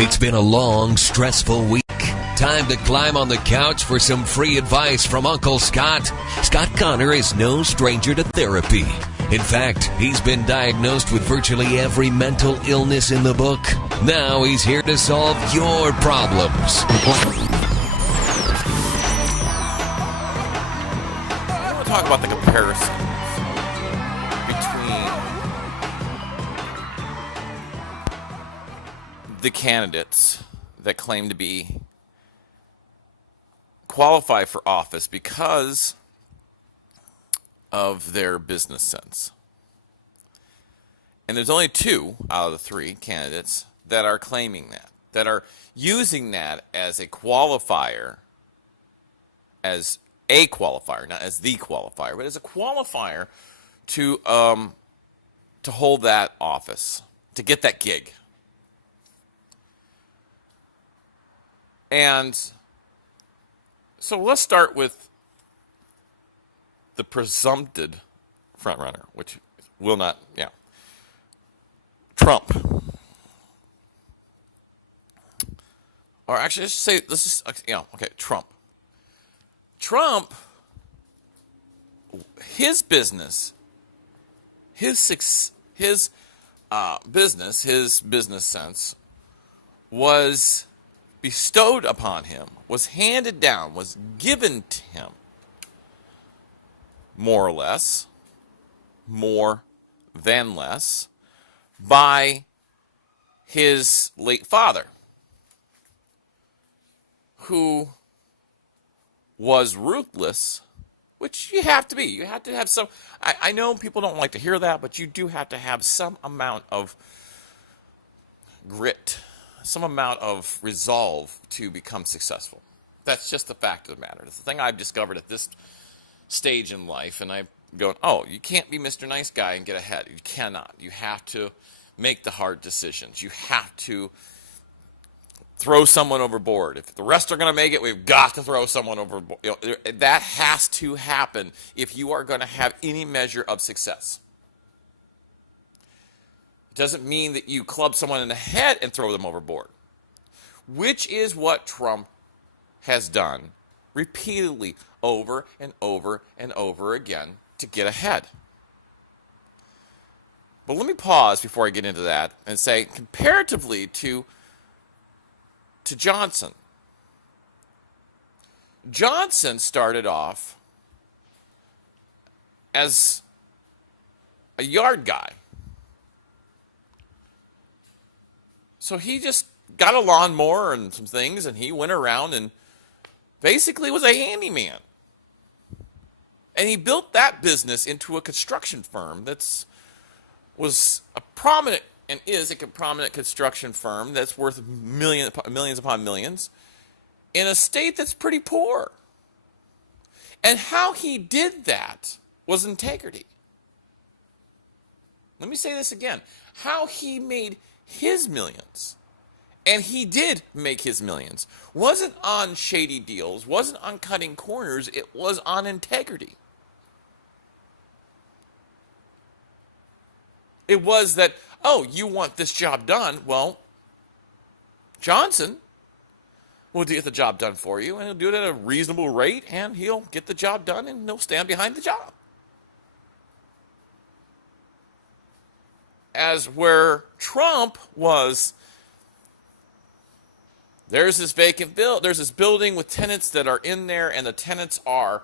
It's been a long, stressful week. Time to climb on the couch for some free advice from Uncle Scott. Scott Connor is no stranger to therapy. In fact, he's been diagnosed with virtually every mental illness in the book. Now he's here to solve your problems. I want to talk about the comparison between the candidates that claim to be qualify for office because of their business sense. And there's only 2 out of the 3 candidates that are claiming that are using that as a qualifier, not as the qualifier, but as a qualifier to hold that office, to get that gig. And so let's start with the presumptive frontrunner, which will not, Trump. Or actually, Trump. Trump, his business, his business sense was bestowed upon him, was handed down, was given to him, more or less, more than less, by his late father, who was ruthless, which you have to be. You have to have some, I know people don't like to hear that, but you do have to have some amount of grit, some amount of resolve to become successful. That's just the fact of the matter. It's the thing I've discovered at this stage in life, and I'm going, you can't be Mr. Nice Guy and get ahead. You cannot. You have to make the hard decisions. You have to throw someone overboard. If the rest are going to make it, we've got to throw someone overboard. That has to happen if you are going to have any measure of success. It doesn't mean that you club someone in the head and throw them overboard, which is what Trump has done repeatedly over and over and over again to get ahead. But let me pause before I get into that and say, comparatively to Johnson. Johnson started off as a yard guy. So he just got a lawnmower and some things, and he went around and basically was a handyman. And he built that business into a construction firm was a prominent and is a prominent construction firm that's worth millions upon millions in a state that's pretty poor. And how he did that was integrity. Let me say this again. How he made his millions, and he did make his millions, wasn't on shady deals, wasn't on cutting corners, it was on integrity. It was that, you want this job done? Well, Johnson will get the job done for you, and he'll do it at a reasonable rate, and he'll get the job done, and he'll stand behind the job. As where Trump was, there's this building with tenants that are in there, and the tenants are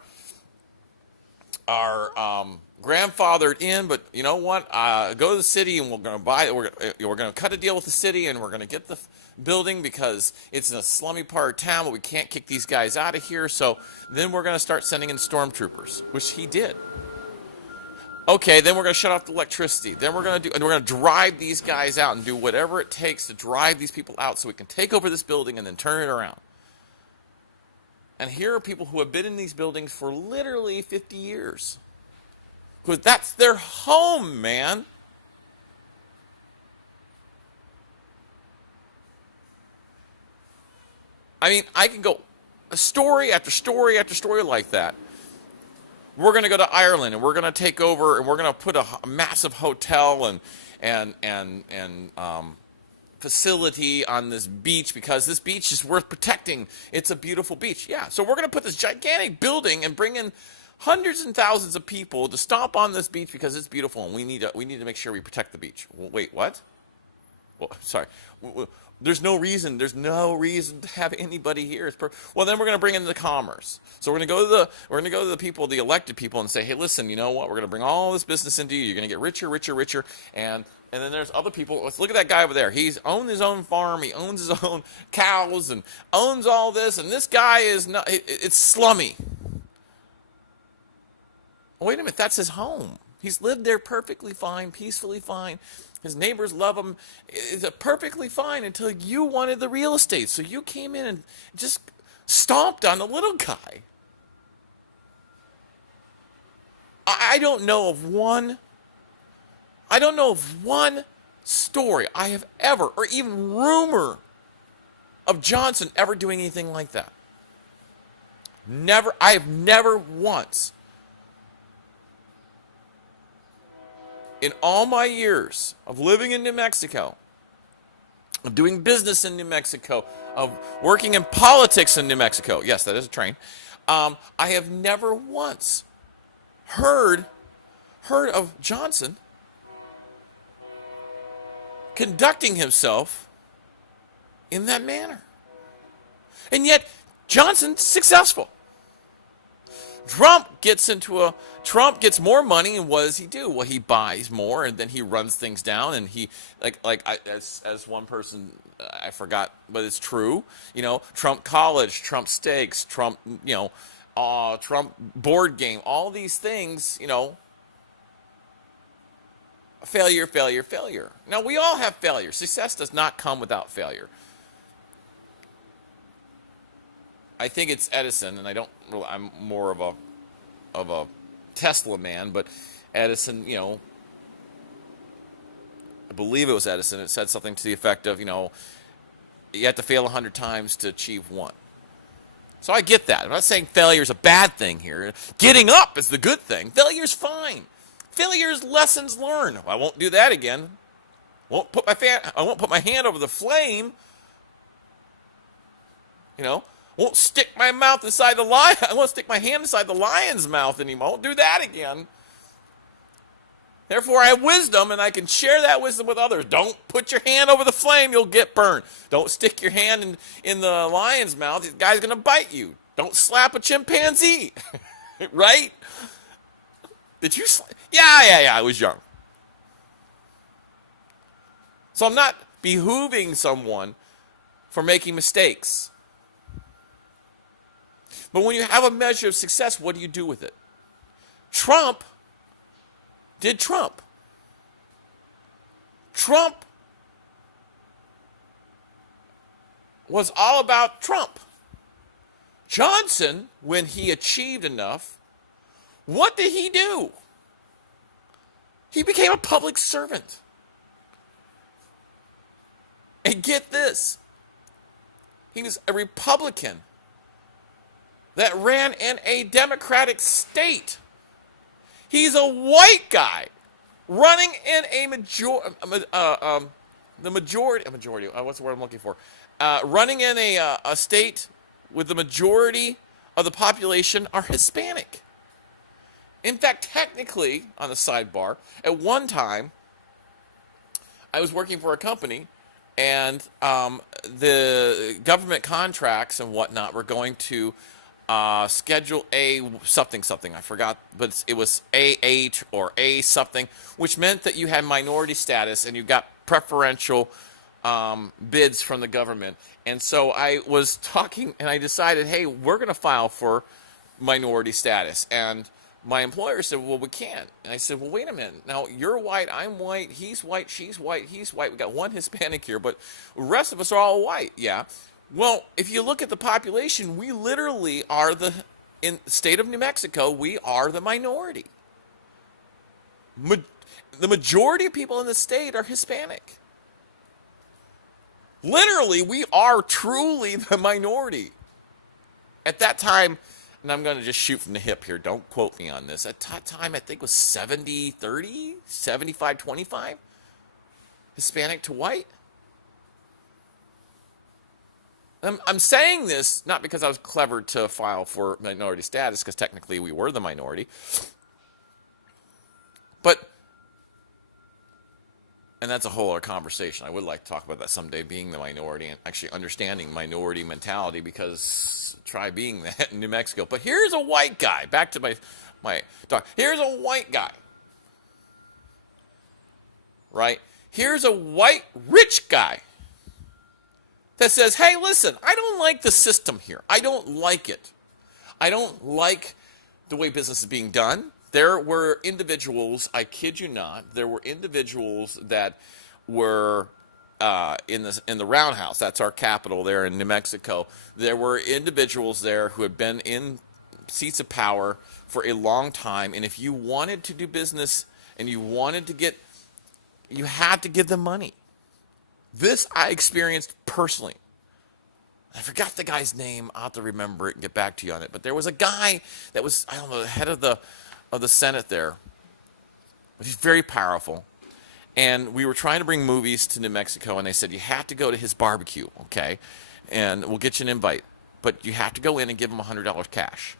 grandfathered in, but you know what? Go to the city, and we're going to cut a deal with the city, and we're going to get the building because it's in a slummy part of town, but we can't kick these guys out of here. So then we're going to start sending in stormtroopers, which he did. Okay, then we're going to shut off the electricity. Then we're going to drive these guys out and do whatever it takes to drive these people out so we can take over this building and then turn it around. And here are people who have been in these buildings for literally 50 years. Because that's their home, man. I mean, I can go story after story after story like that. We're going to go to Ireland, and we're going to take over, and we're going to put a massive hotel and facility on this beach because this beach is worth protecting. It's a beautiful beach. Yeah, so we're going to put this gigantic building and bring in hundreds and thousands of people to stomp on this beach because it's beautiful and we need to make sure we protect the beach. Well, wait, what? Well, sorry. There's no reason to have anybody here. Well, then we're going to bring in the commerce. So we're going to go to the people, the elected people, and say, hey, listen, you know what? We're going to bring all this business into you. You're going to get richer, richer, richer, and then there's other people. Let's look at that guy over there. He's owned his own farm. He owns his own cows and owns all this. And this guy is not. It's slummy. Wait a minute. That's his home. He's lived there perfectly fine, peacefully fine. His neighbors love him. It's perfectly fine until you wanted the real estate. So you came in and just stomped on the little guy. I don't know of one story I have ever, or even rumor of Johnson ever doing anything like that. Never. I have never once, in all my years of living in New Mexico, of doing business in New Mexico, of working in politics in New Mexico, yes, that is a train, I have never once heard of Johnson conducting himself in that manner. And yet, Johnson's successful. Trump gets more money, and what does he do? Well, he buys more, and then he runs things down, and he as one person, I forgot, but it's true. You know, Trump College, Trump Steaks, Trump, Trump board game, all these things, failure, failure, failure. Now, we all have failure. Success does not come without failure. I think it's Edison, and I'm more of a Tesla man, but Edison, I believe it was Edison. It said something to the effect of, you have to fail 100 times to achieve one. So I get that. I'm not saying failure is a bad thing here. Getting up is the good thing. Failure's fine. Failure is lessons learned. I won't do that again. I won't put my hand over the flame. Won't stick my mouth inside the lion. I won't stick my hand inside the lion's mouth anymore. I won't do that again. Therefore, I have wisdom, and I can share that wisdom with others. Don't put your hand over the flame. You'll get burned. Don't stick your hand in the lion's mouth. The guy's going to bite you. Don't slap a chimpanzee. Right? Did you? Yeah. I was young. So I'm not behooving someone for making mistakes. But when you have a measure of success, what do you do with it? Trump did Trump. Trump was all about Trump. Johnson, when he achieved enough, what did he do? He became a public servant. And get this, he was a Republican that ran in a Democratic state. He's a white guy running in a majority. What's the word I'm looking for? Running in a state with the majority of the population are Hispanic. In fact, technically, on the sidebar, at one time, I was working for a company, and the government contracts and whatnot were going to Schedule A something, I forgot, but it was A8 or A something, which meant that you had minority status and you got preferential bids from the government. And so I was talking, and I decided, hey, we're going to file for minority status. And my employer said, well, we can't. And I said, well, wait a minute. Now, you're white, I'm white, he's white, she's white, he's white. We got one Hispanic here, but the rest of us are all white. Yeah. Well, if you look at the population, we literally are in the state of New Mexico, we are the minority. The majority of people in the state are Hispanic. Literally, we are truly the minority. At that time, and I'm going to just shoot from the hip here, don't quote me on this. At that time, I think it was 70-30, 75-25, Hispanic to white. I'm saying this not because I was clever to file for minority status, because technically we were the minority. But, and that's a whole other conversation. I would like to talk about that someday, being the minority and actually understanding minority mentality, because try being that in New Mexico. But here's a white guy. Back to my talk. Here's a white guy. Right? Here's a white rich guy that says, hey, listen, I don't like the system here. I don't like it. I don't like the way business is being done. There were individuals, I kid you not, there were individuals that were in the Roundhouse. That's our capital there in New Mexico. There were individuals there who had been in seats of power for a long time. And if you wanted to do business and you wanted to get, you had to give them money. This I experienced personally. I forgot the guy's name. I'll have to remember it and get back to you on it. But there was a guy that was, I don't know, the head of the Senate there. But he's very powerful. And we were trying to bring movies to New Mexico, and they said, you have to go to his barbecue, okay? And we'll get you an invite. But you have to go in and give him $100 cash.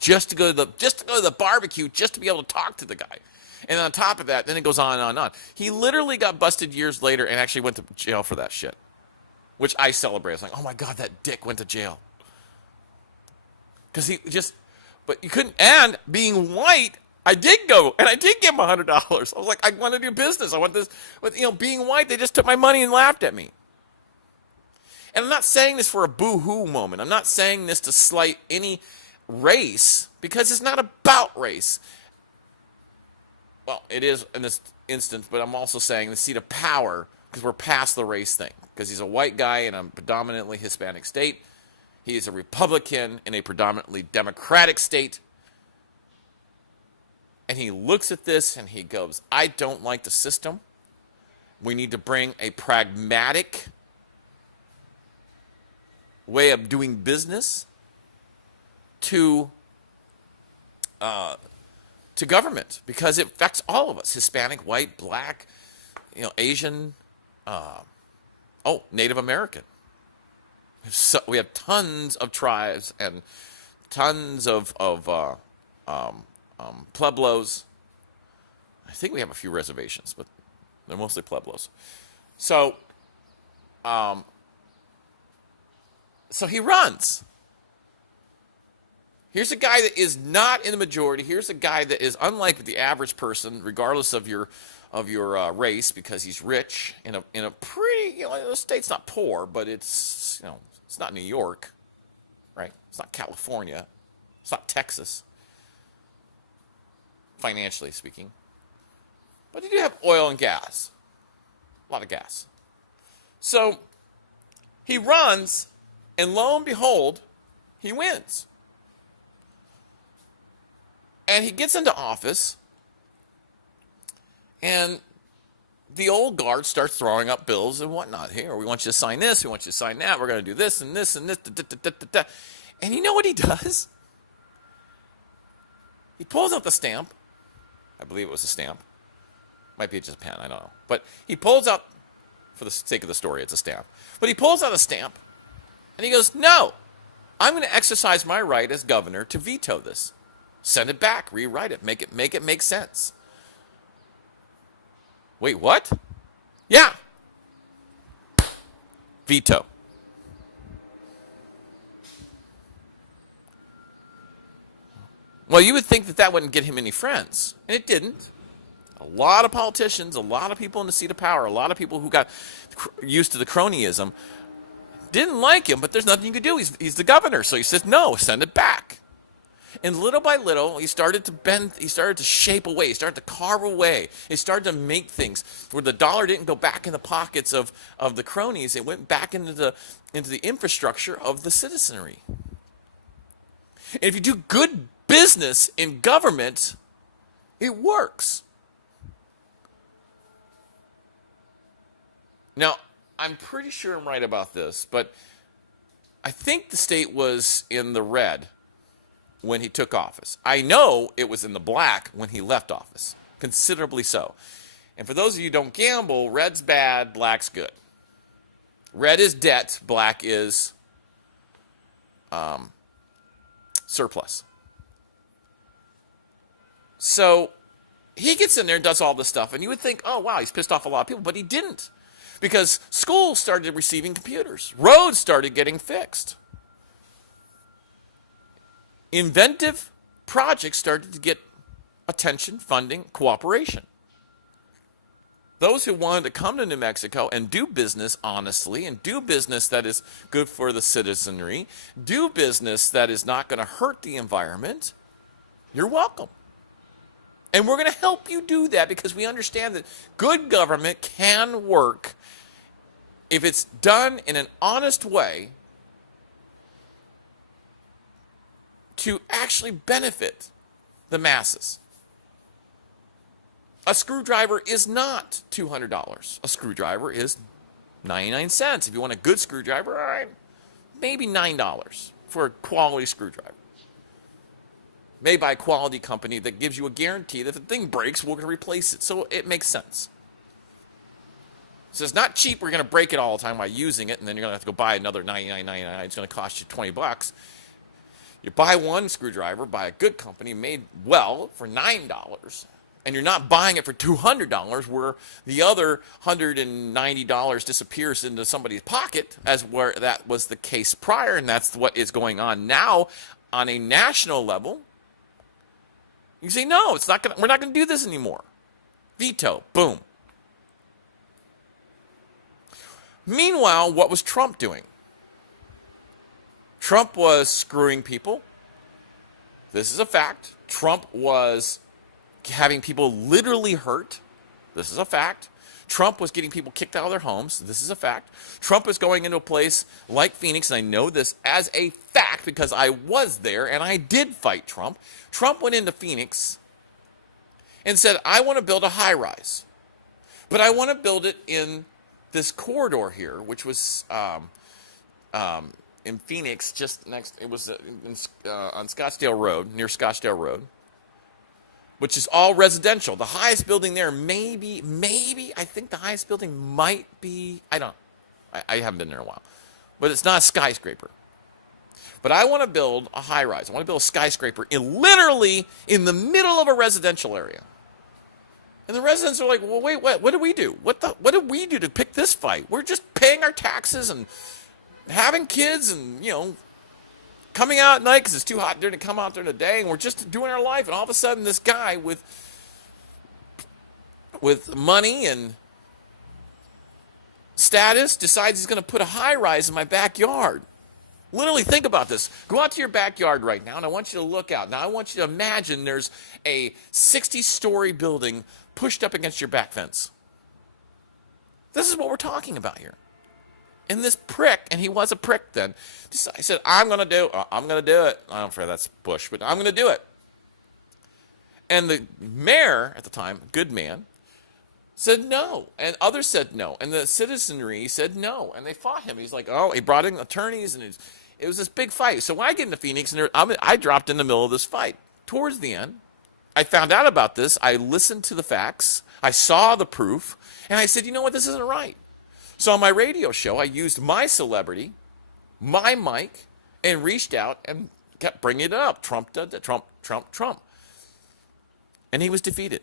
Just to go to the barbecue, just to be able to talk to the guy. And on top of that, then it goes on and on and on. He literally got busted years later and actually went to jail for that shit. Which I celebrate. I was like, oh my God, that dick went to jail. Because he just, but you couldn't, and being white, I did go, and I did give him $100. I was like, I want to do business. I want this. But, being white, they just took my money and laughed at me. And I'm not saying this for a boo-hoo moment. I'm not saying this to slight any race, because it's not about race. Well, it is in this instance, but I'm also saying the seat of power, because we're past the race thing. Because he's a white guy in a predominantly Hispanic state. He is a Republican in a predominantly Democratic state. And he looks at this and he goes, I don't like the system. We need to bring a pragmatic way of doing business to government, because it affects all of us: Hispanic, white, black, Asian, Native American. So we have tons of tribes and tons of Pueblos. I think we have a few reservations, but they're mostly Pueblos. So he runs. Here's a guy that is not in the majority. Here's a guy that is unlike the average person, regardless of your race, because he's rich in a pretty, the state's not poor, but it's it's not New York, right? It's not California. It's not Texas, financially speaking. But you do have oil and gas, a lot of gas. So he runs, and lo and behold, he wins. And he gets into office, and the old guard starts throwing up bills and whatnot. Here, we want you to sign this, we want you to sign that, we're going to do this and this and this. And you know what he does? He pulls out the stamp. I believe it was a stamp. Might be just a pen, I don't know. But he pulls out, for the sake of the story, it's a stamp. But he pulls out a stamp, and he goes, no, I'm going to exercise my right as governor to veto this. Send it back, rewrite it, make it make sense. Wait, what? Yeah. Veto. Well, you would think that wouldn't get him any friends, and it didn't. A lot of politicians, a lot of people in the seat of power, a lot of people who got used to the cronyism didn't like him, but there's nothing you could do. He's the governor, so he says, no, send it back. And little by little, he started to bend, he started to shape away, he started to carve away, he started to make things where the dollar didn't go back in the pockets of the cronies, it went back into the infrastructure of the citizenry. And if you do good business in government, it works. Now, I'm pretty sure I'm right about this, but I think the state was in the red when he took office. I know it was in the black when he left office, considerably so. And for those of you who don't gamble, red's bad, black's good. Red is debt, black is surplus. So he gets in there and does all this stuff, and you would think, oh, wow, he's pissed off a lot of people, but he didn't. Because schools started receiving computers. Roads started getting fixed. Inventive projects started to get attention, funding, cooperation. Those who wanted to come to New Mexico and do business honestly and do business that is good for the citizenry, do business that is not going to hurt the environment, you're welcome. And we're going to help you do that because we understand that good government can work if it's done in an honest way to actually benefit the masses. A screwdriver is not $200. A screwdriver is 99 cents. If you want a good screwdriver, all right, maybe $9 for a quality screwdriver. Made by a quality company that gives you a guarantee that if the thing breaks, we're going to replace it. So it makes sense. So it's not cheap. We're going to break it all the time by using it, and then you're going to have to go buy another $99.99. It's going to cost you $20. You buy one screwdriver by a good company made well for $9, and you're not buying it for $200 where the other $190 disappears into somebody's pocket, as where that was the case prior, and that's what is going on now on a national level. You say, no, it's not we're not going to do this anymore. Veto. Boom. Meanwhile, what was Trump doing? Trump was screwing people. This is a fact. Trump was having people literally hurt. This is a fact. Trump was getting people kicked out of their homes. This is a fact. Trump is going into a place like Phoenix, and I know this as a fact because I was there and I did fight Trump. Trump went into Phoenix and said, I want to build a high-rise, but I want to build it in this corridor here, which was in Phoenix, just next, it was on Scottsdale Road, near Scottsdale Road, which is all residential. The highest building there, maybe, I think the highest building might be, I haven't been there in a while, but it's not a skyscraper. But I want to build a high rise. I want to build a skyscraper literally in the middle of a residential area. And the residents are like, well, wait, what do we do? What did we do to pick this fight? We're just paying our taxes and having kids and, coming out at night because it's too hot there to come out during the day, and we're just doing our life. And all of a sudden, this guy with money and status decides he's going to put a high rise in my backyard. Literally, think about this. Go out to your backyard right now, and I want you to look out. Now, I want you to imagine there's a 60-story building pushed up against your back fence. This is what we're talking about here. And this prick, and he was a prick then, I said, I'm going to do it. I don't care if that's Bush, but I'm going to do it. And the mayor at the time, good man, said no. And others said no. And the citizenry said no. And they fought him. He's like, he brought in attorneys, and it was this big fight. So when I get into Phoenix, and I dropped in the middle of this fight. Towards the end, I found out about this. I listened to the facts. I saw the proof. And I said, you know what? This isn't right. So on my radio show, I used my celebrity, my mic, and reached out and kept bringing it up. Trump did that. Trump. And he was defeated.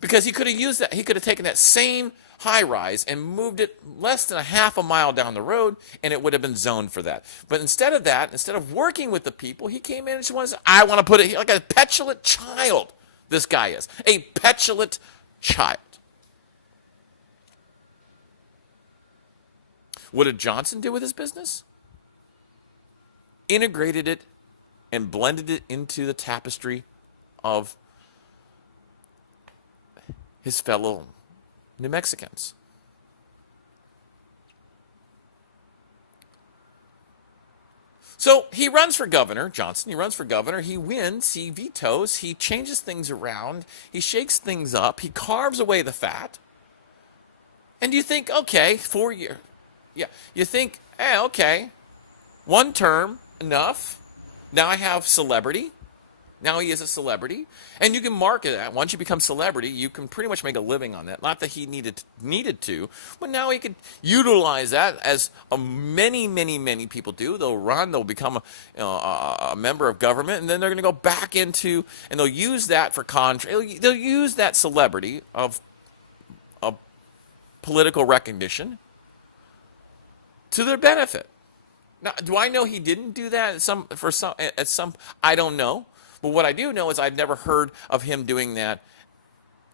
Because he could have used that. He could have taken that same high rise and moved it less than a half a mile down the road, and it would have been zoned for that. But instead of that, instead of working with the people, he came in and just wanted to say, I want to put it here, like a petulant child. This guy is a petulant child. What did Johnson do with his business? Integrated it and blended it into the tapestry of his fellow New Mexicans. So he runs for governor, Johnson. He runs for governor. He wins. He vetoes. He changes things around. He shakes things up. He carves away the fat. And you think, okay, 4 years. Yeah, you think, okay, one term, enough. Now I have celebrity. Now he is a celebrity, and you can market that. Once you become celebrity, you can pretty much make a living on that. Not that he needed to, but now he could utilize that as many people do. They'll run, they'll become a member of government, and then they're going to go back into, and they'll use that for they'll use that celebrity of political recognition to their benefit. Now, do I know he didn't do that at some? I don't know. But what I do know is I've never heard of him doing that.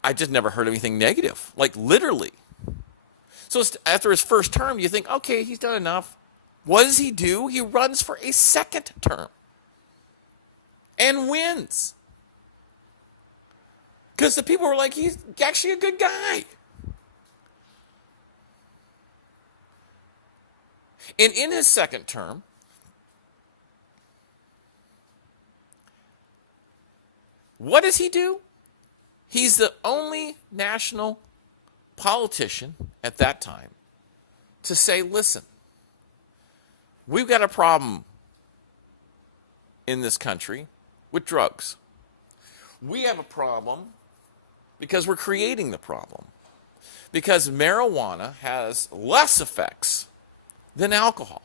I just never heard anything negative, like literally. So after his first term, you think, okay, he's done enough. What does he do? He runs for a second term and wins. Because the people were like, he's actually a good guy. And in his second term, what does he do? He's the only national politician at that time to say, listen, we've got a problem in this country with drugs. We have a problem because we're creating the problem. Because marijuana has less effects than alcohol.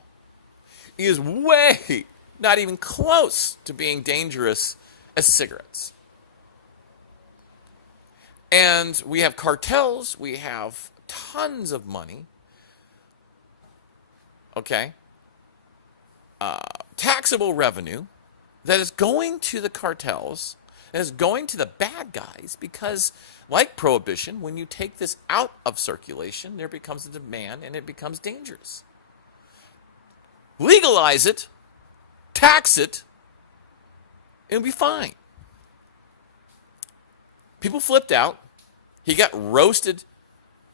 It is way, not even close to being dangerous as cigarettes. And we have cartels, we have tons of money, okay, taxable revenue that is going to the cartels, that is going to the bad guys, because like prohibition, when you take this out of circulation, there becomes a demand and it becomes dangerous. Legalize it, tax it, it'll be fine. People flipped out. He got roasted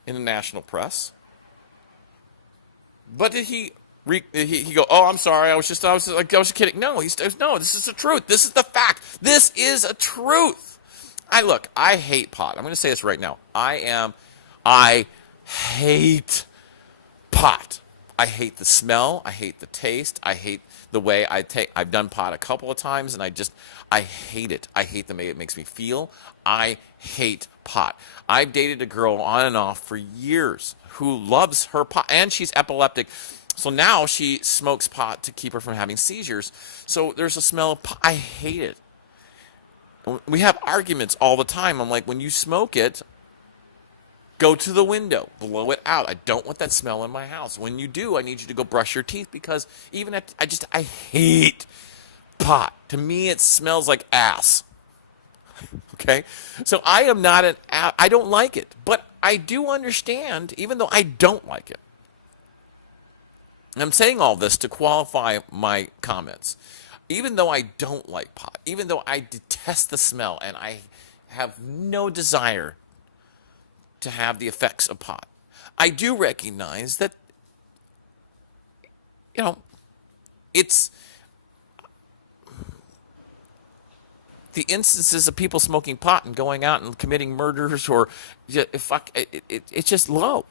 in the national press. But did he go, oh, I'm sorry, I was just kidding. No, no, this is the truth. This is the fact. This is a truth. I hate pot. I'm going to say this right now. I hate pot. I hate the smell. I hate the taste. I hate the way I've done pot a couple of times, and I hate it. I hate the way it makes me feel. I hate pot. I've dated a girl on and off for years who loves her pot, and she's epileptic. So now she smokes pot to keep her from having seizures. So there's a smell of pot. I hate it. We have arguments all the time. I'm like, when you smoke it, go to the window, blow it out. I don't want that smell in my house. When you do, I need you to go brush your teeth, because I hate pot. To me, it smells like ass. Okay? So I don't like it, but I do understand, even though I don't like it. And I'm saying all this to qualify my comments. Even though I don't like pot, even though I detest the smell and I have no desire to have the effects of pot, I do recognize that, it's the instances of people smoking pot and going out and committing murders it's just low.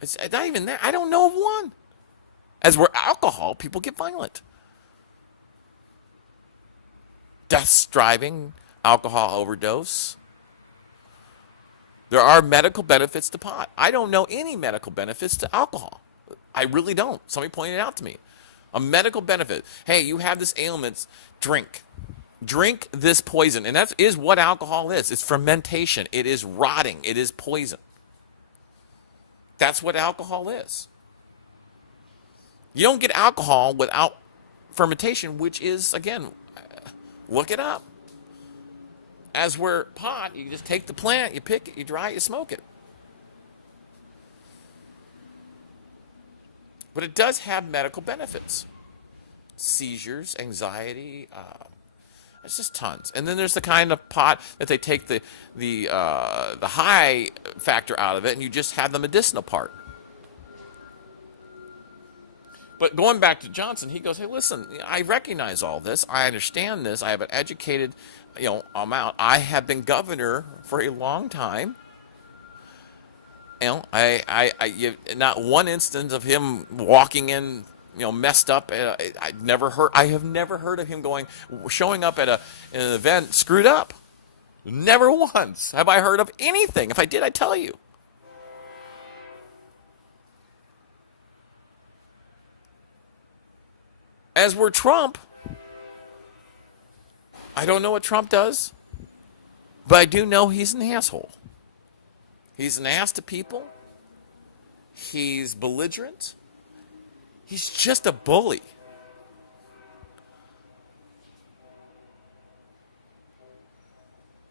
It's not even there. I don't know of one. As where alcohol, people get violent. Deaths driving, alcohol overdose. There are medical benefits to pot. I don't know any medical benefits to alcohol. I really don't. Somebody pointed it out to me. A medical benefit. Hey, you have this ailment, drink. Drink this poison. And that is what alcohol is. It's fermentation. It is rotting. It is poison. That's what alcohol is. You don't get alcohol without fermentation, which is, again, look it up. As where pot, you just take the plant, you pick it, you dry it, you smoke it. But it does have medical benefits. Seizures, anxiety, it's just tons. And then there's the kind of pot that they take the high factor out of it, and you just have the medicinal part. But going back to Johnson, he goes, hey, listen, I recognize all this. I understand this. I have an educated, amount. I have been governor for a long time. I not one instance of him walking in messed up. I have never heard of him showing up at an event screwed up. Never once have I heard of anything. If I did, I'd tell you. As we're Trump, I don't know what Trump does, but I do know he's an asshole. He's an ass to people. He's belligerent. He's just a bully.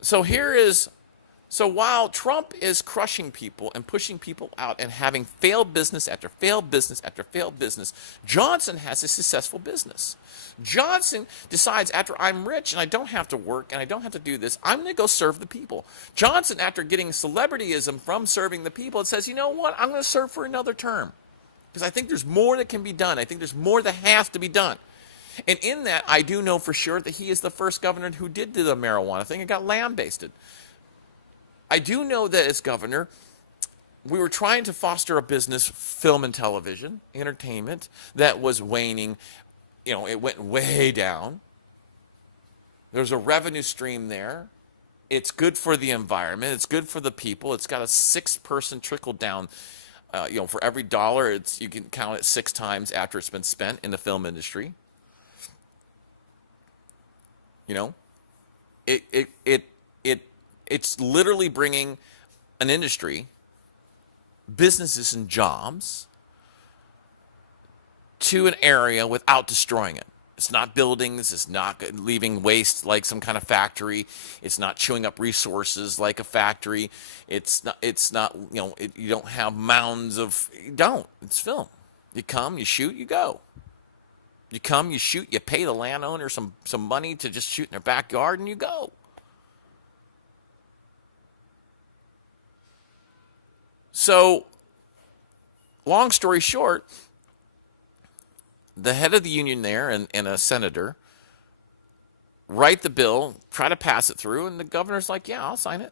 So while Trump is crushing people and pushing people out and having failed business after failed business after failed business, Johnson has a successful business. Johnson decides, after I'm rich and I don't have to work and I don't have to do this, I'm going to go serve the people. Johnson, after getting celebrityism from serving the people, it says, you know what, I'm going to serve for another term. Because I think there's more that can be done. I think there's more that has to be done. And in that, I do know for sure that he is the first governor who did do the marijuana thing and got lambasted. I do know that as governor, we were trying to foster a business, film and television, entertainment, that was waning. It went way down. There's a revenue stream there. It's good for the environment. It's good for the people. It's got a 6-person trickle down. For every dollar, you can count it 6 times after it's been spent in the film industry. It's literally bringing an industry, businesses and jobs to an area without destroying it. It's not buildings. It's not leaving waste like some kind of factory. It's not chewing up resources like a factory. It's not. You don't have mounds of. You don't. It's film. You come, you shoot, you go. You come, you shoot, you pay the landowner some money to just shoot in their backyard, and you go. So, long story short, the head of the union there and a senator write the bill, try to pass it through, and the governor's like, yeah, I'll sign it.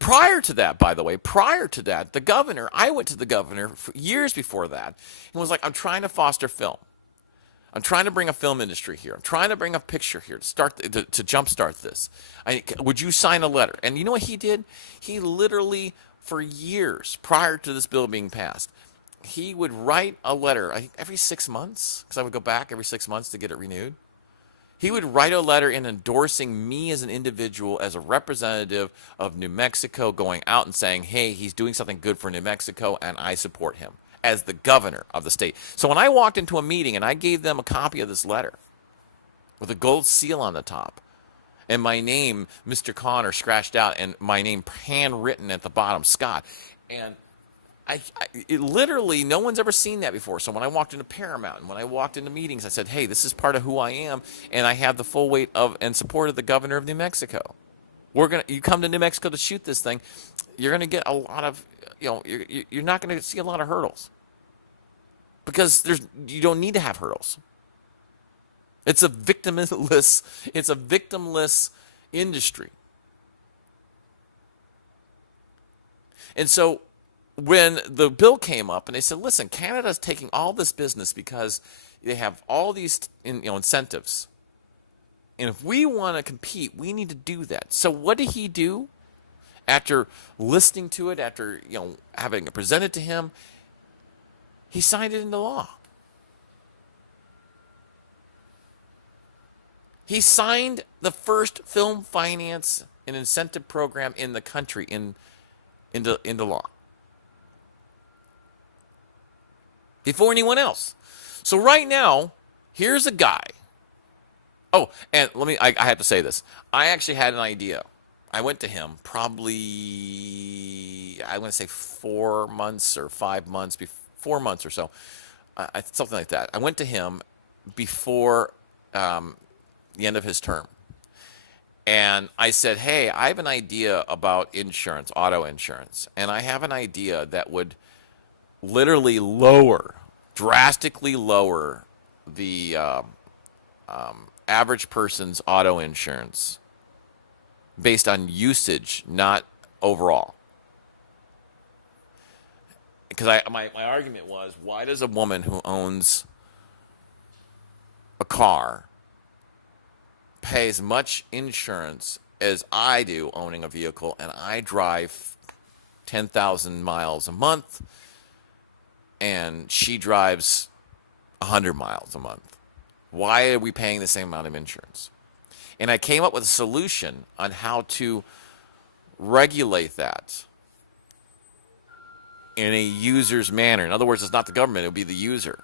Prior to that, by the way, I went to the governor years before that and was like, I'm trying to foster film. I'm trying to bring a film industry here. I'm trying to bring a picture here to jumpstart this. Would you sign a letter? And you know what he did? He literally, for years prior to this bill being passed, he would write a letter, I think every 6 months, because I would go back every 6 months to get it renewed. He would write a letter in endorsing me as an individual, as a representative of New Mexico, going out and saying, hey, he's doing something good for New Mexico, and I support him as the governor of the state. So when I walked into a meeting and I gave them a copy of this letter with a gold seal on the top and my name, Mr. Connor, scratched out and my name handwritten at the bottom, Scott, and it literally, no one's ever seen that before. So when I walked into Paramount and when I walked into meetings, I said, hey, this is part of who I am, and I have the full weight of and support of the governor of New Mexico. You come to New Mexico to shoot this thing, you're going to get a lot of, you're not going to see a lot of hurdles. Because you don't need to have hurdles. It's a victimless industry. And so when the bill came up and they said, listen, Canada's taking all this business because they have all these incentives. And if we want to compete, we need to do that. So what did he do? After listening to it, after having it presented to him, he signed it into law. He signed the first film finance and incentive program in the country into law. Before anyone else. So right now, here's a guy. Oh, and I have to say this. I actually had an idea. I went to him probably, I want to say 4 months or 5 months, 4 months or so, something like that. I went to him before the end of his term. And I said, hey, I have an idea about insurance, auto insurance. And I have an idea that would literally drastically lower the average person's auto insurance based on usage, not overall. Because my argument was, why does a woman who owns a car pay as much insurance as I do owning a vehicle, and I drive 10,000 miles a month, and she drives 100 miles a month. Why are we paying the same amount of insurance? And I came up with a solution on how to regulate that in a user's manner. In other words, it's not the government, it would be the user.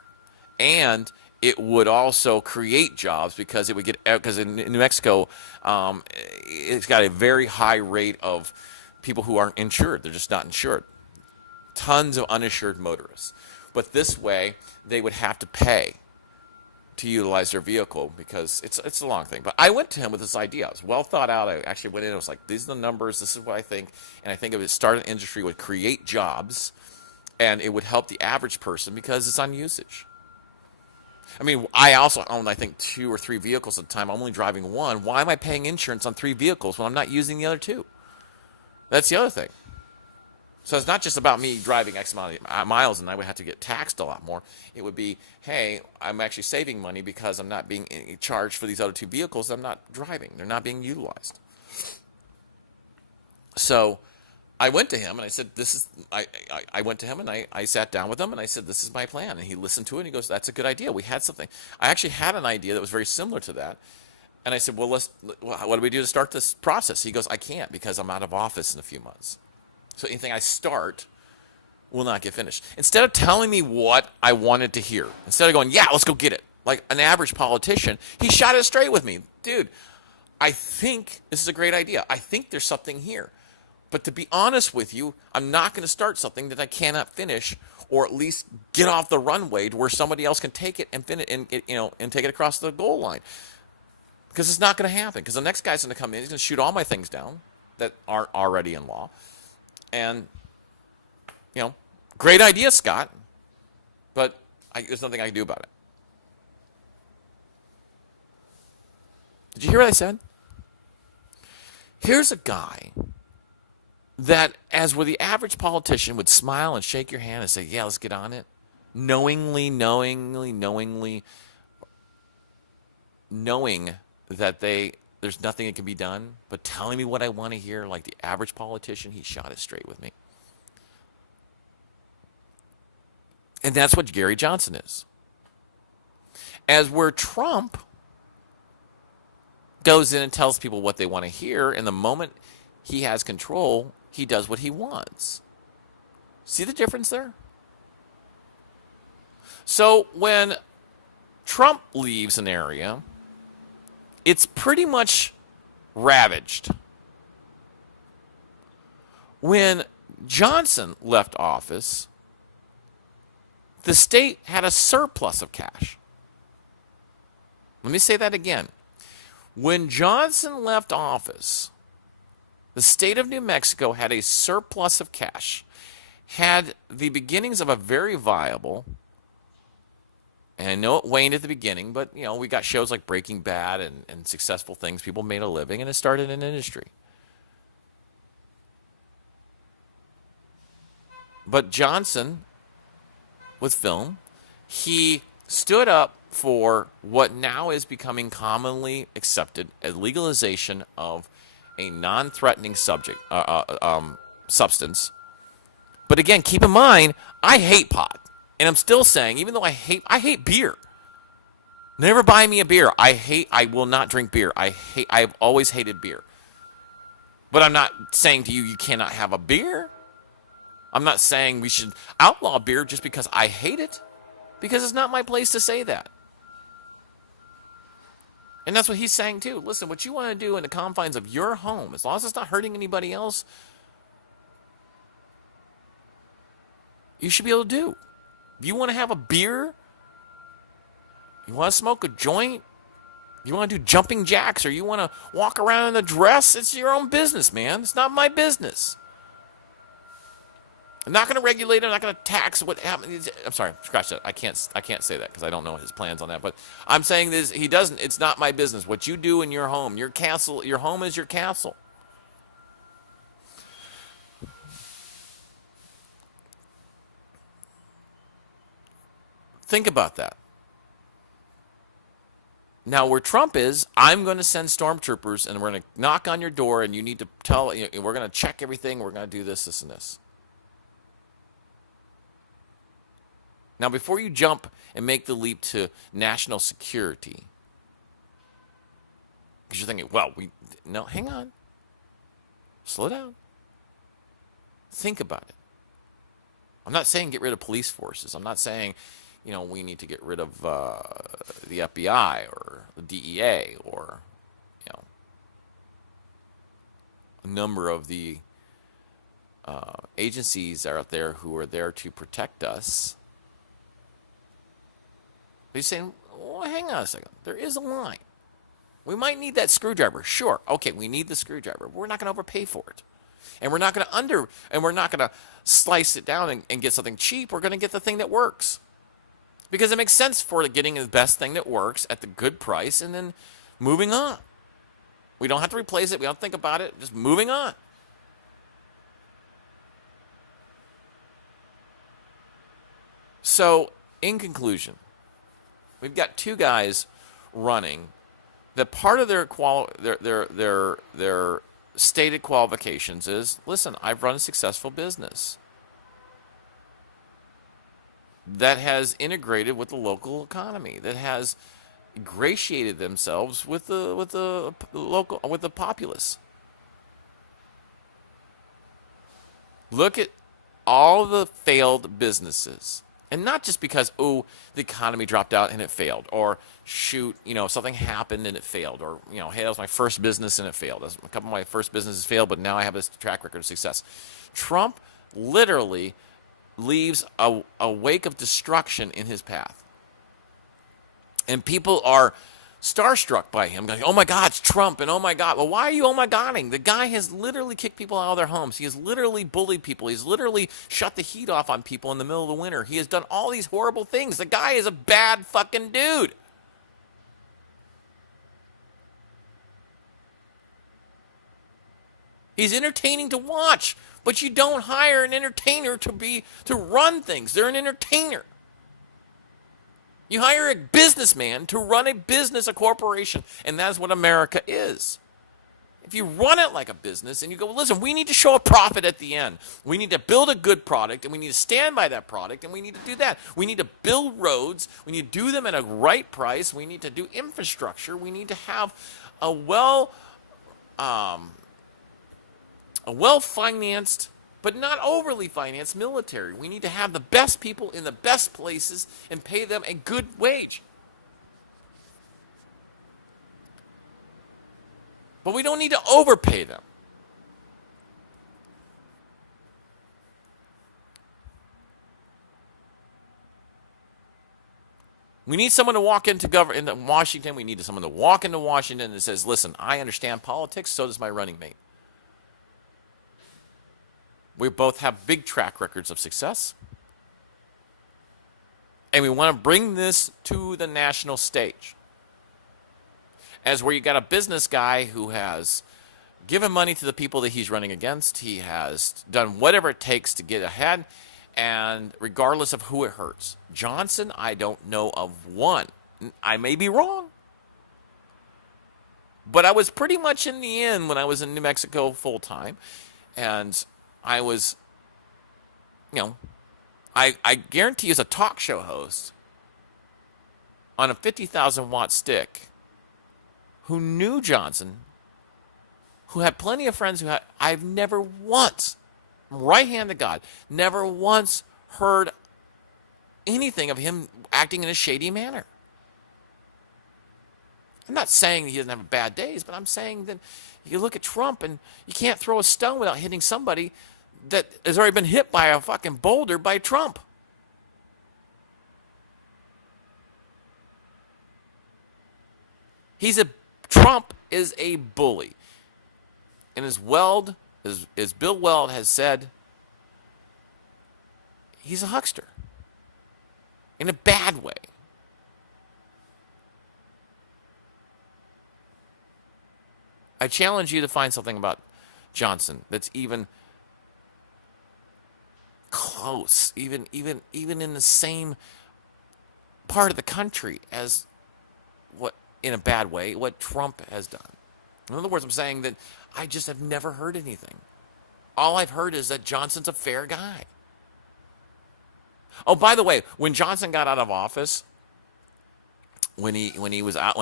And it would also create jobs because it would get, because in New Mexico, it's got a very high rate of people who aren't insured. They're just not insured. Tons of uninsured motorists. But this way, they would have to pay to utilize their vehicle because it's a long thing. But I went to him with this idea. It was well thought out. I actually went in and was like, these are the numbers. This is what I think. And I think if it started an industry, it would create jobs and it would help the average person because it's on usage. I mean, I also own, I think, 2 or 3 vehicles at a time. I'm only driving one. Why am I paying insurance on 3 vehicles when I'm not using the other 2? That's the other thing. So it's not just about me driving X amount of miles and I would have to get taxed a lot more. It would be, hey, I'm actually saving money because I'm not being charged for these other 2 vehicles I'm not driving. They're not being utilized. So I went to him and I said, I went to him and I sat down with him and I said, this is my plan. And he listened to it and he goes, that's a good idea. We had something. I actually had an idea that was very similar to that. And I said, well, what do we do to start this process? He goes, I can't because I'm out of office in a few months. So anything I start will not get finished. Instead of telling me what I wanted to hear, instead of going, yeah, let's go get it, like an average politician, he shot it straight with me. Dude, I think this is a great idea. I think there's something here. But to be honest with you, I'm not going to start something that I cannot finish, or at least get off the runway to where somebody else can take it and finish and take it across the goal line. Because it's not going to happen. Because the next guy's going to come in, he's going to shoot all my things down that aren't already in law. And, great idea, Scott, but there's nothing I can do about it. Did you hear what I said? Here's a guy that, as where the average politician would smile and shake your hand and say, yeah, let's get on it, knowing that there's nothing that can be done, but telling me what I want to hear, like the average politician, he shot it straight with me. And that's what Gary Johnson is. As where Trump goes in and tells people what they want to hear, and the moment he has control, he does what he wants. See the difference there? So when Trump leaves an area, it's pretty much ravaged. When Johnson left office, the state had a surplus of cash. Let me say that again. When Johnson left office, the state of New Mexico had a surplus of cash, had the beginnings of a very viable, and I know it waned at the beginning, but we got shows like Breaking Bad and successful things. People made a living, and it started an industry. But Johnson, with film, he stood up for what now is becoming commonly accepted as legalization of a non-threatening substance. But again, keep in mind, I hate pot. And I'm still saying, even though I hate beer. Never buy me a beer. I will not drink beer. I've always hated beer. But I'm not saying to you cannot have a beer. I'm not saying we should outlaw beer just because I hate it. Because it's not my place to say that. And that's what he's saying too. Listen, what you want to do in the confines of your home, as long as it's not hurting anybody else, you should be able to do. If you want to have a beer, you want to smoke a joint, you want to do jumping jacks, or you want to walk around in a dress, it's your own business, man. It's not my business. I'm not going to regulate it. I'm not going to tax what happens. I'm sorry, scratch that. I can't say that because I don't know his plans on that. But I'm saying this, he doesn't. It's not my business. What you do in your home, your castle, your home is your castle. Think about that. Now, where Trump is, I'm going to send stormtroopers and we're going to knock on your door and you need to tell, we're going to check everything. We're going to do this, this, and this. Now, before you jump and make the leap to national security, because you're thinking, well, no, hang on. Slow down. Think about it. I'm not saying get rid of police forces. I'm not saying, we need to get rid of the FBI or the DEA or, a number of the agencies out there who are there to protect us. But he's saying, well, hang on a second. There is a line. We might need that screwdriver. Sure. Okay, we need the screwdriver. But we're not going to overpay for it. And we're not going to slice it down and get something cheap. We're going to get the thing that works. Because it makes sense for getting the best thing that works at the good price and then moving on. We don't have to replace it. We don't think about it. Just moving on. So, in conclusion, we've got two guys running that part of their stated qualifications is, listen, I've run a successful business that has integrated with the local economy, that has ingratiated themselves with the populace. Look at all the failed businesses. And not just because, the economy dropped out and it failed. Or, shoot, something happened and it failed. Or, hey, that was my first business and it failed. A couple of my first businesses failed, but now I have this track record of success. Trump literally leaves a wake of destruction in his path. And people are starstruck by him, going, oh my God, it's Trump, and oh my God. Well, why are you oh my Godding? The guy has literally kicked people out of their homes. He has literally bullied people. He's literally shut the heat off on people in the middle of the winter. He has done all these horrible things. The guy is a bad fucking dude. He's entertaining to watch, but you don't hire an entertainer to run things. They're an entertainer. You hire a businessman to run a business, a corporation, and that's what America is. If you run it like a business and you go, well, listen, we need to show a profit at the end. We need to build a good product, and we need to stand by that product, and we need to do that. We need to build roads. We need to do them at a right price. We need to do infrastructure. We need to have a well-financed, but not overly financed military. We need to have the best people in the best places and pay them a good wage. But we don't need to overpay them. We need someone to walk into Washington. We need someone to walk into Washington and says, listen, I understand politics, so does my running mate. We both have big track records of success. And we want to bring this to the national stage. As where you got a business guy who has given money to the people that he's running against. He has done whatever it takes to get ahead, and regardless of who it hurts. Johnson, I don't know of one. I may be wrong. But I was pretty much in the end when I was in New Mexico full time. And I was, I guarantee you as a talk show host on a 50,000 watt stick who knew Johnson, who had plenty of friends I've never once, right hand to God, never once heard anything of him acting in a shady manner. I'm not saying he doesn't have bad days, but I'm saying that you look at Trump and you can't throw a stone without hitting somebody that has already been hit by a fucking boulder by Trump. Trump is a bully. And as Bill Weld has said, he's a huckster. In a bad way. I challenge you to find something about Johnson that's even close, even in the same part of the country as what in a bad way, what Trump has done. In other words, I'm saying that I just have never heard anything. All I've heard is that Johnson's a fair guy. Oh, by the way, when Johnson got out of office, when he was out,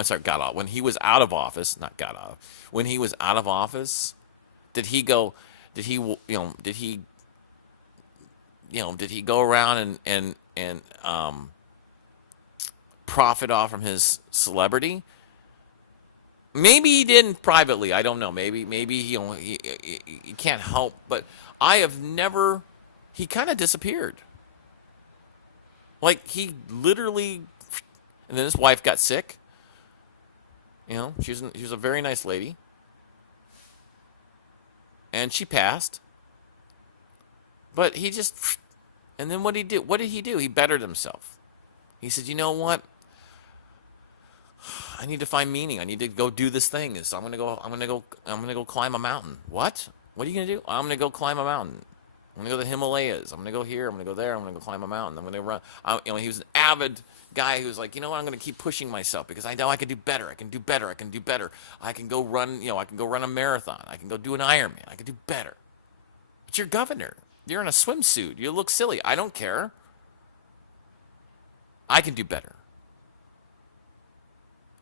when he was out of office, not got out, when he was out of office, did he go? Did he go around and profit off from his celebrity? Maybe he didn't privately. I don't know. Maybe he can't help. But I have never. He kind of disappeared. Like he literally, and then his wife got sick. She was a very nice lady, and she passed. But he just, and then what did he do? What did he do? He bettered himself. He said, "You know what? I need to find meaning. I need to go do this thing. So I'm gonna go climb a mountain." What? What are you gonna do? I'm gonna go climb a mountain. I'm gonna go to the Himalayas. I'm gonna go here. I'm gonna go there. I'm gonna go climb a mountain. I'm gonna run. He was an avid guy who's like, you know what? I'm gonna keep pushing myself because I know I can do better. I can do better. I can do better. I can go run. I can go run a marathon. I can go do an Ironman. I can do better. But you're governor. You're in a swimsuit. You look silly. I don't care. I can do better.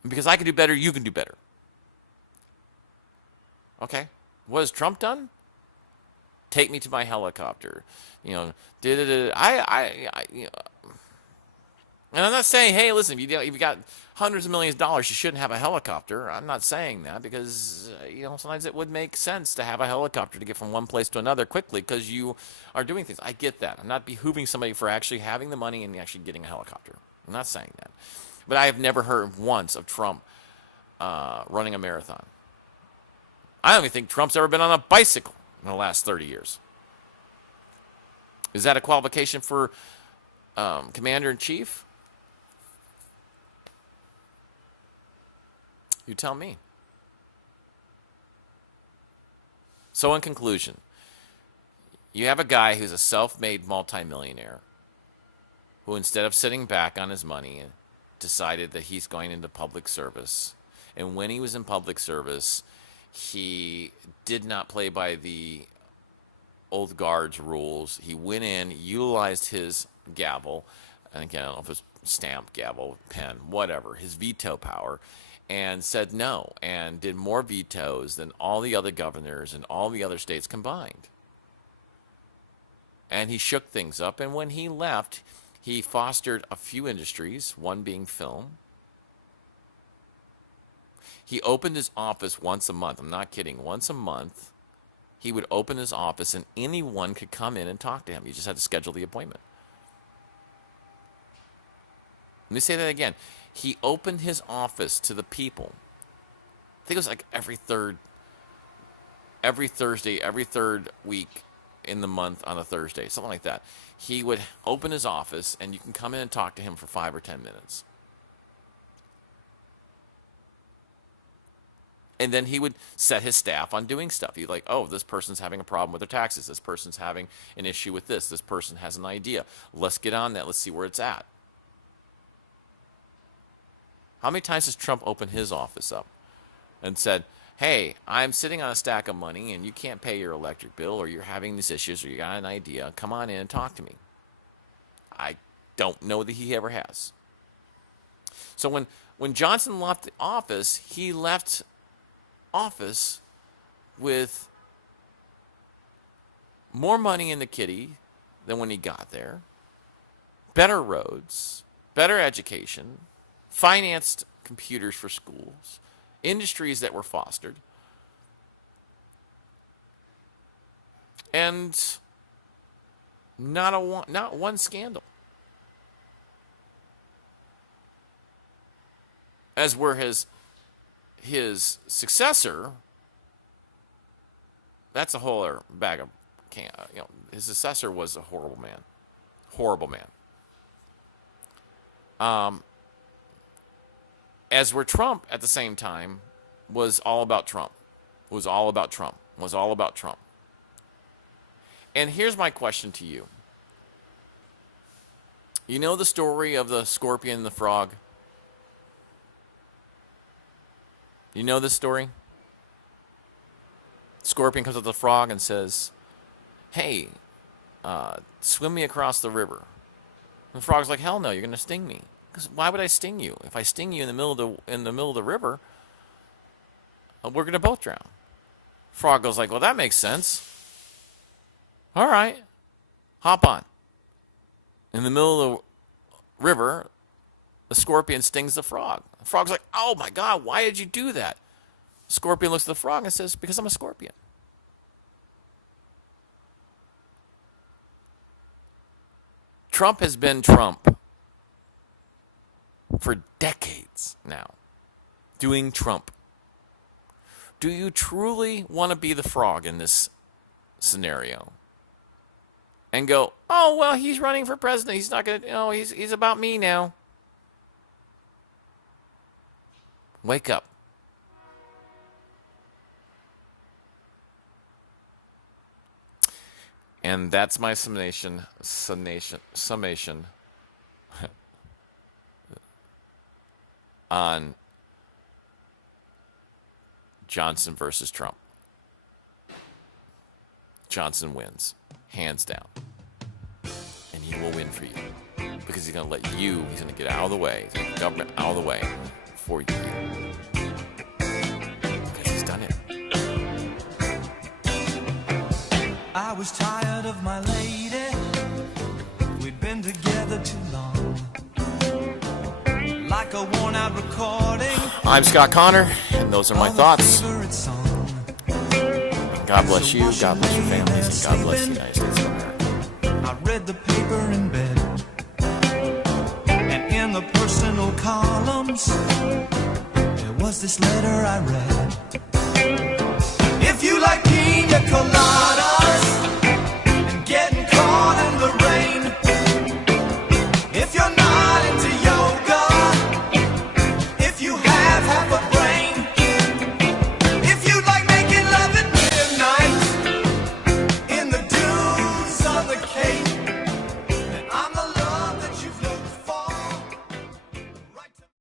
And because I can do better, you can do better. Okay. What has Trump done? Take me to my helicopter. And I'm not saying, hey, listen, if you got hundreds of millions of dollars, you shouldn't have a helicopter. I'm not saying that because, sometimes it would make sense to have a helicopter to get from one place to another quickly because you are doing things. I get that. I'm not behooving somebody for actually having the money and actually getting a helicopter. I'm not saying that. But I have never heard once of Trump running a marathon. I don't even think Trump's ever been on a bicycle in the last 30 years. Is that a qualification for commander-in-chief? You tell me. So in conclusion, you have a guy who's a self-made multimillionaire who, instead of sitting back on his money, decided that he's going into public service. And when he was in public service, he did not play by the old guard's rules. He went in, utilized his gavel, and again, I don't know if it's stamp, gavel, pen, whatever, his veto power, and said no, and did more vetoes than all the other governors and all the other states combined. And he shook things up, and when he left, he fostered a few industries, one being film. He opened his office once a month. I'm not kidding. Once a month, he would open his office and anyone could come in and talk to him. You just had to schedule the appointment. Let me say that again. He opened his office to the people. I think it was like every Thursday, every third week in the month on a Thursday, something like that. He would open his office and you can come in and talk to him for 5 or 10 minutes. And then he would set his staff on doing stuff. He'd like, oh, this person's having a problem with their taxes. This person's having an issue with this. This person has an idea. Let's get on that. Let's see where it's at. How many times has Trump opened his office up and said, hey, I'm sitting on a stack of money and you can't pay your electric bill or you're having these issues or you got an idea. Come on in and talk to me. I don't know that he ever has. So when Johnson left the office, he left office with more money in the kitty than when he got there, better roads, better education, financed computers for schools, industries that were fostered, and not one scandal. As were his successor, that's a whole other bag of can. His successor was a horrible man. As were Trump at the same time was all about Trump. And here's my question to you. You know the story of the scorpion and the frog? You know this story? Scorpion comes up to the frog and says, hey, swim me across the river. And the frog's like, hell no, you're going to sting me. Because why would I sting you? If I sting you in the middle of the river, we're going to both drown. Frog goes like, well, that makes sense. All right, hop on. In the middle of the river, the scorpion stings the frog. The frog's like, oh my God, why did you do that? The scorpion looks at the frog and says, because I'm a scorpion. Trump has been Trump for decades now, doing Trump. Do you truly want to be the frog in this scenario? And go, oh, well, he's running for president. He's not going to, he's about me now. Wake up. And that's my summation on Johnson versus Trump. Johnson wins, hands down. And he will win for you. Because he's going to he's going to get out of the way. He's going to get the government out of the way for you. Because he's done it. I was tired of my lady. We'd been together too long. Like a worn out recording. I'm Scott Connor, and those are my thoughts. God bless you, God bless your families, and God bless the United States of America. I read the paper in bed, and in the personal columns, there was this letter I read. If you like pina colada,